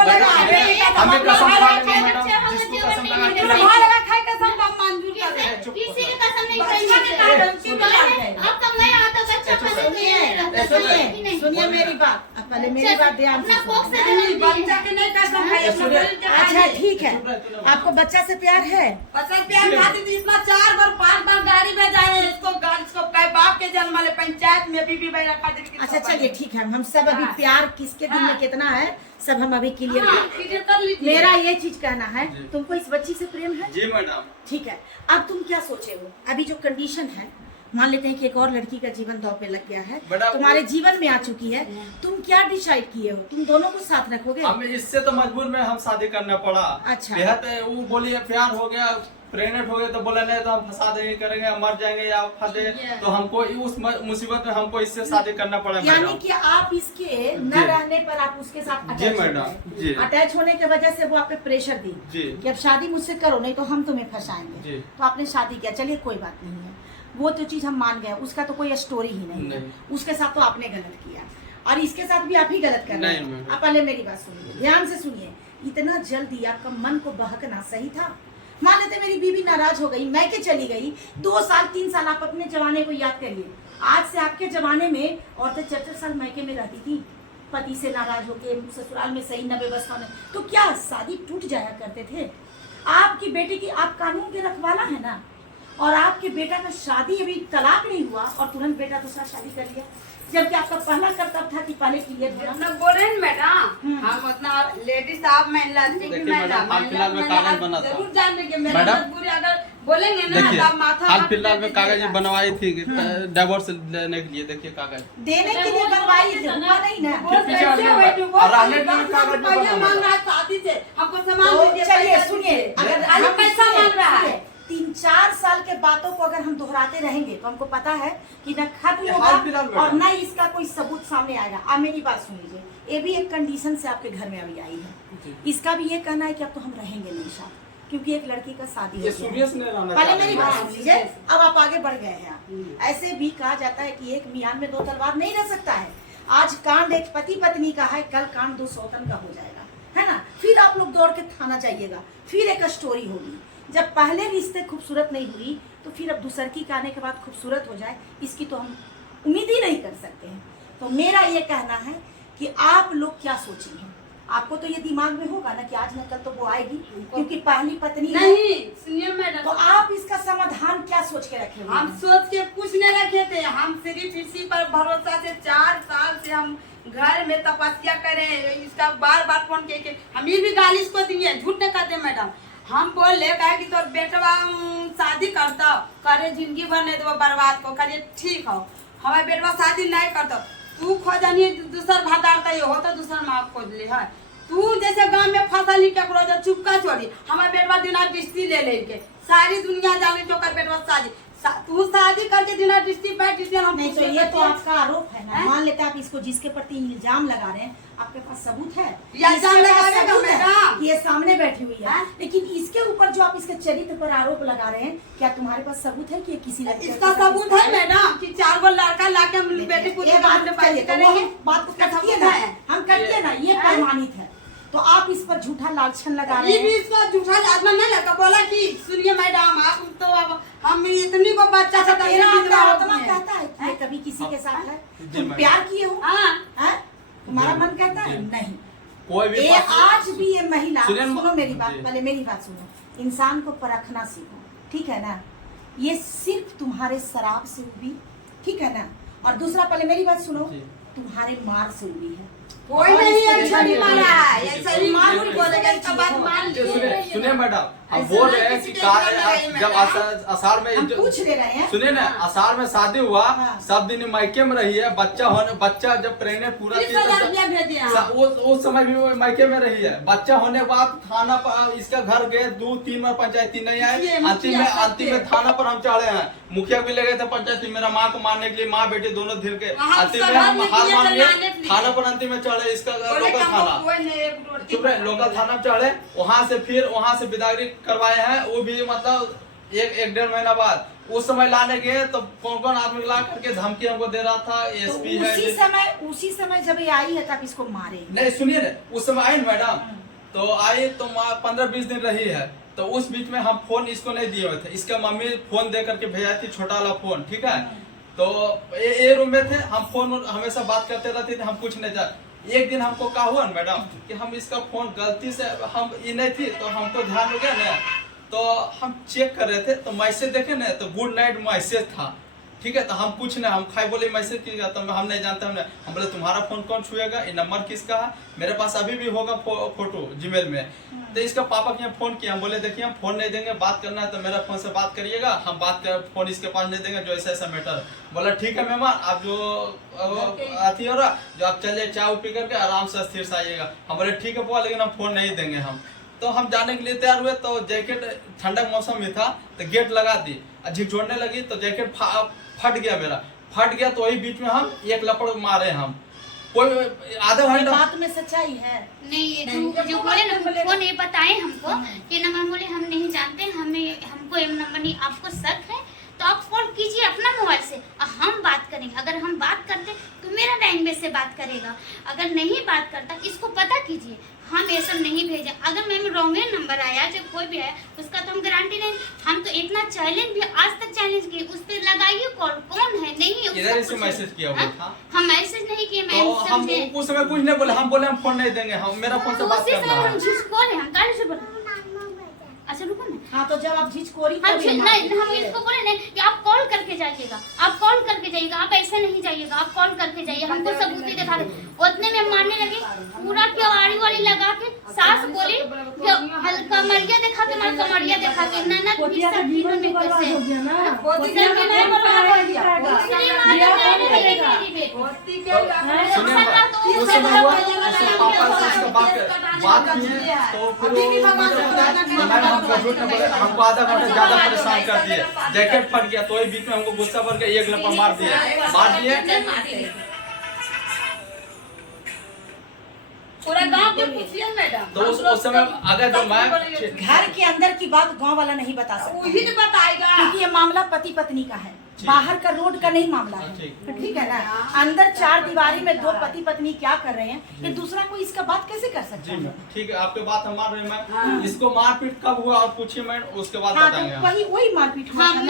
बोलेगा हमें कसम खा लेंगे मैडम, जिसको कसम लगा के तुम्हारा खाए कसम का मंजूर कर दे। किसी की कसम नहीं खाएंगे। अब तक नहीं आता बच्चा कसम नहीं है। सुनिए मेरी बात, पहले मेरी बात ध्यान से अपना कोख से सुनिए। बच्चा के नहीं कसम खाइए, अपने शरीर के अच्छा खाइए। ठीक है, आपको बच्चा से प्यार है? बच्चा प्यार खाती थी, इतना 4 बार 5 बार गाड़ी में जाए इसको बाप के जन्म वाले पंचायत में बीबी बहन खातिर की। अच्छा चलिए ठीक है, हम सब अभी प्यार किसके दिल में कितना है सब हम अभी क्लियर कर लीजिए। मेरा ये चीज कहना है, तुमको इस बच्ची से प्रेम है? जी मैडम। ठीक है, अब तुम क्या सोचे हो? अभी जो कंडीशन है, मान लेते हैं कि एक और लड़की का जीवन दांव पे लग गया है, तुम्हारे जीवन में आ चुकी है, तुम क्या डिसाइड किए हो? तुम दोनों को साथ रखोगे? हमें इससे तो मजबूर में हम शादी करना पड़ा। अच्छा। बेहद वो बोली प्यार हो गया, प्रेग्नेंट हो गए तो बोला नहीं तो हम फंसा देंगे, करेंगे, मर जाएंगे या फंसे, तो हमको उस मुसीबत में हमको इससे शादी करना पड़ा। यानी कि आप इसके न रहने पर आप उसके साथ जी मैडम जी। अटैच होने की वजह से वो आप पे प्रेशर दी जी कि अब शादी मुझसे करो नहीं तो हम तुम्हें फंसाएंगे जी। तो आपने शादी किया। चलिए कोई बात नहीं है, वो तो चीज हम मान गए, उसका तो कोई स्टोरी ही नहीं है, उसके साथ तो आपने गलत किया और इसके साथ भी आप ही गलत कर रहे हैं। आप पहले मेरी बात सुनिए, ध्यान से सुनिए। इतना जल्दी आपका मन को बहकना सही था? मान लेते मेरी बीवी नाराज हो गई, मैके चली गई, 2 साल 3 साल आप अपने जमाने को याद करिए। आज से आपके जमाने में औरतें 4-4 साल मैके में रहती थी, पति से नाराज होके ससुराल में सही न व्यवस्था में, तो क्या शादी टूट जाया करते थे? आपकी बेटी की, आप कानून के रखवाला है ना, और आपके बेटा का शादी अभी तलाक नहीं हुआ और तुरंत बेटा दूसरा शादी कर लिया, जबकि आपका पहला कर्तव्य था कि पहले क्लियर होना। अपना बोल रहे हैं मैडम, हम उतना लेडीज साहब महिला जरूर जान लेंगे। मजबूरी अगर बोलेंगे ना तो आप माथा हाल फिलहाल में कागज बनवाई थी डिवोर्स लेने के लिए। देखिए कागज देने के लिए बनवाई थी, हुआ नहीं ना? मांग रहा है शादी से, हमको सामान तो दीजिए। चलिए सुनिए, अगर खाली हम पैसा मांग रहा है। 3-4 साल के बातों को अगर हम दोहराते रहेंगे तो हमको पता है कि न खत्म होगा और न इसका कोई सबूत सामने आएगा। आप मेरी बात सुन लीजिए, ये भी एक कंडीशन से आपके घर में अभी आई है। इसका भी ये कहना है कि अब तो हम रहेंगे नहीं साथ, क्योंकि एक लड़की का शादी हो गया। पहले मेरी बात सुन लीजिए, अब आप आगे बढ़ गए हैं। ऐसे भी कहा जाता है कि एक मियान में 2 तलवार नहीं रह सकता है। आज कांड एक पति पत्नी का है, कल कांड 2 सौतन का हो जाएगा, है ना? फिर आप लोग दौड़ के थाना जाइएगा, फिर एक स्टोरी होगी। जब पहले रिश्ते खूबसूरत नहीं हुई तो फिर अब दूसरकी के आने के बाद खूबसूरत हो जाए, इसकी तो हम उम्मीद ही नहीं कर सकते हैं। तो मेरा ये कहना है कि आप लोग क्या सोचेंगे? आपको तो ये दिमाग में होगा ना कि आज न कल तो वो आएगी, क्योंकि पहली पत्नी नहीं। सुनिए मैडम, तो आप इसका समाधान क्या सोच के रखे हुए हैं? हम सोच के कुछ नहीं रखे थे, हम सिर्फ इसी पर भरोसा से 4 साल से हम घर में तपस्या करें। इसका बार बार फोन के हम ये भी गाली इसको दिए, झूठ नहीं कहते मैडम। हम बोले कहे कि तोर बेटवा शादी करता करे, जिंदगी भर नहीं तो बर्बाद को करिए, ठीक हो। हमारे बेटवा शादी नहीं करता, तू खोजनी दूसर भादारता ये हो तो दूसर माँ खोज ले है। तू जैसे गांव में फसल ही ककरो जो चुपका छोड़ी, हमारे बेटवा दिना दृष्टि ले लेके सारी दुनिया जाने तो कर बेटवा शादी तू शादी करके दिना दृष्टि बैठ हम नहीं। तो ये तो आपका आरोप है ना, मान लेते आप इसको जिसके प्रति इल्जाम लगा रहे हैं, आपके पास सबूत है? इल्जाम लगावेगा मैडम, ये सामने बैठी हुई है, लेकिन इसके ऊपर जो आप इसके चरित्र पर आरोप लगा रहे हैं, क्या तुम्हारे पास सबूत है कि किसी इसका सबूत है मैडम कि 4 गो लड़का लाके हम बेटी को बात को कटिए ना, हम कटिए ना, ये प्रमाणित है। तो आप इस पर झूठा लालछन लगा रहे हैं। इसको झूठा आत्मा नहीं लगा, बोला कि सुनिए मैडम आप तो अब हम इतनी को बच्चा से तेरा आत्मा कहता है कि ये कभी किसी के साथ है, तुम प्यार किए हो? हाँ, तुम्हारा मन कहता है नहीं। कोई भी आज भी ये महिला, सुनो मेरी बात, पहले मेरी बात सुनो, इंसान को परखना सीखो, ठीक है ना? ये सिर्फ तुम्हारे शराब से हुई, ठीक है ना? और दूसरा, पहले मेरी बात सुनो, तुम्हारे मार से हुई है। कोई नहीं अच्छा नहीं मारा है, ऐसा ही मालूम बोलेगा, इसका बात मान लीजिए। सुनिए मैडम, हम बोल रहे हैं कि जब आषाढ़ में पूछ ले रहे हैं, सुनिए ना, आषाढ़ में शादी हुआ, सब दिन मायके में रही है, बच्चा जब प्रेग्नेंट पूरा उस समय भी वो मायके में रही है। बच्चा होने के बाद थाना पर इसका घर गए, 2-3 बार पंचायती नहीं आए, अंतिम में थाना पर हम चढ़े हैं। मुखिया भी ले गए थे पंचायती, मेरा माँ को मारने के लिए, माँ बेटी दोनों धिर के अंतिम में हम हार मान लिए, थाना पर अंतिम में चढ़े, इसका लोकल थाना, चुप रहे, लोकल थाना चढ़े, वहाँ से फिर वहाँ से विदागरी करवाए हैं। वो भी मतलब 1-1.5 महीना बाद उस समय लाने गए तो कौन कौन आदमी ला करके धमकी हमको दे रहा था, तो एसपी है उसी समय जब ये आई है तब इसको मारे। नहीं सुनिए ना, उस समय आई ना मैडम, तो आई तो 15-20 दिन रही है, तो उस बीच में हम फोन इसको नहीं दिए हुए थे, इसका मम्मी फोन दे करके भेजा थी, छोटा वाला फोन, ठीक है। तो ये रूम में थे, हम फोन हमेशा बात करते रहते थे, हम कुछ नहीं जा। एक दिन हमको कहा हुआ ना मैडम कि हम इसका फोन गलती से हम ये नहीं थी, तो हमको ध्यान हो गया ना, तो हम चेक कर रहे थे तो मैसेज देखे ना, तो गुड नाइट मैसेज था, ठीक है। तो हम कुछ नहीं, हम खाई बोले मैसेज किया, तो हम नहीं जानते, हम बोले तुम्हारा फोन कौन छुएगा, ये नंबर किसका है, मेरे पास अभी भी होगा फोटो जीमेल में। तो इसका पापा के यहाँ फोन किया, हम बोले देखिए हम फोन नहीं देंगे, बात करना है तो मेरा फोन से बात करिएगा, हम बात कर फोन इसके पास नहीं देंगे, जो ऐसा ऐसा मैटर। बोला ठीक है मेहमान, आप जो आती हो रहा, जो आप चलिए चाय पी करके आराम से स्थिर से आइएगा। हम बोले ठीक है बुआ, लेकिन हम फोन नहीं देंगे हम। तो हम जाने के लिए तैयार हुए, तो जैकेट ठंडा मौसम में था, तो गेट लगा दी, झिकझोड़ने लगी, तो जैकेट फट गया मेरा, फट गया। तो वही बीच में हम एक लपड़ मारे, हम कोई आधा घंटा। बात में सच्चाई है नहीं, जो बोले ना वो नहीं बताए हमको कि नंबर बोले हम नहीं जानते, हमको ये नंबर नहीं, आपको शक है तो आप कॉल कीजिए अपना मोबाइल से, हम बात करेंगे। अगर हम बात करते तो मेरा लैंग्वेज से बात करेगा, अगर नहीं बात करता इसको पता कीजिए, हम ये सब नहीं भेजे। अगर मैम रॉन्ग नंबर आया जो कोई भी है उसका तो हम गारंटी नहीं। हम तो इतना चैलेंज भी आज तक चैलेंज किए, उस पर लगाइए कॉल, कौन है नहीं है इधर इसे मैसेज किया हुआ था, हम मैसेज नहीं किए तो मैम। हम उस समय कुछ नहीं बोले, हम बोले हम फोन नहीं देंगे, हम मेरा फोन से बात उसी करना समय है। हम झिझको रहे, हम काहे से बोले। अच्छा रुको ना, हाँ, तो जब आप झिझकोरी हम हम इसको बोले नहीं कि आप कॉल करके जाइएगा, आप कॉल करके जाइएगा, आप ऐसे नहीं जाइएगा, आप कॉल करके जाइए, हमको सबूत ही दिखा रहे। उतने में मारने लगे, पूरा क्यों वाली लगा के सास बोली कमरिया दिखा के, मार कमरिया दिखा के ननद भी सब तीनों में कैसे उस समय हुआ, उसके पापा से उसका बात किए, तो फिर हम झूठ नहीं बोले, हमको आधा घंटा ज्यादा परेशान कर दिए, जैकेट फट गया, तो वही बीच में हमको गुस्सा भर के एक लपड़ मार दिए। पूरा गांव के पूछिए मैडम। तो उस समय अगर जो मैं घर के अंदर की बात गांव वाला नहीं बता सकता, वही तो बताएगा, क्योंकि ये मामला पति पत्नी का है, बाहर का रोड का नहीं मामला है, ठीक है ना। अंदर 4 दीवारी में 2 पति पत्नी क्या कर रहे हैं, ये दूसरा कोई इसका बात कैसे कर सकता है। ठीक है, आपके बात हम मान रहे हैं। मैं इसको मारपीट कब हुआ और पूछिए, मैं उसके बाद हाँ, बताएंगे। तो वही मारपीट हुआ था ना।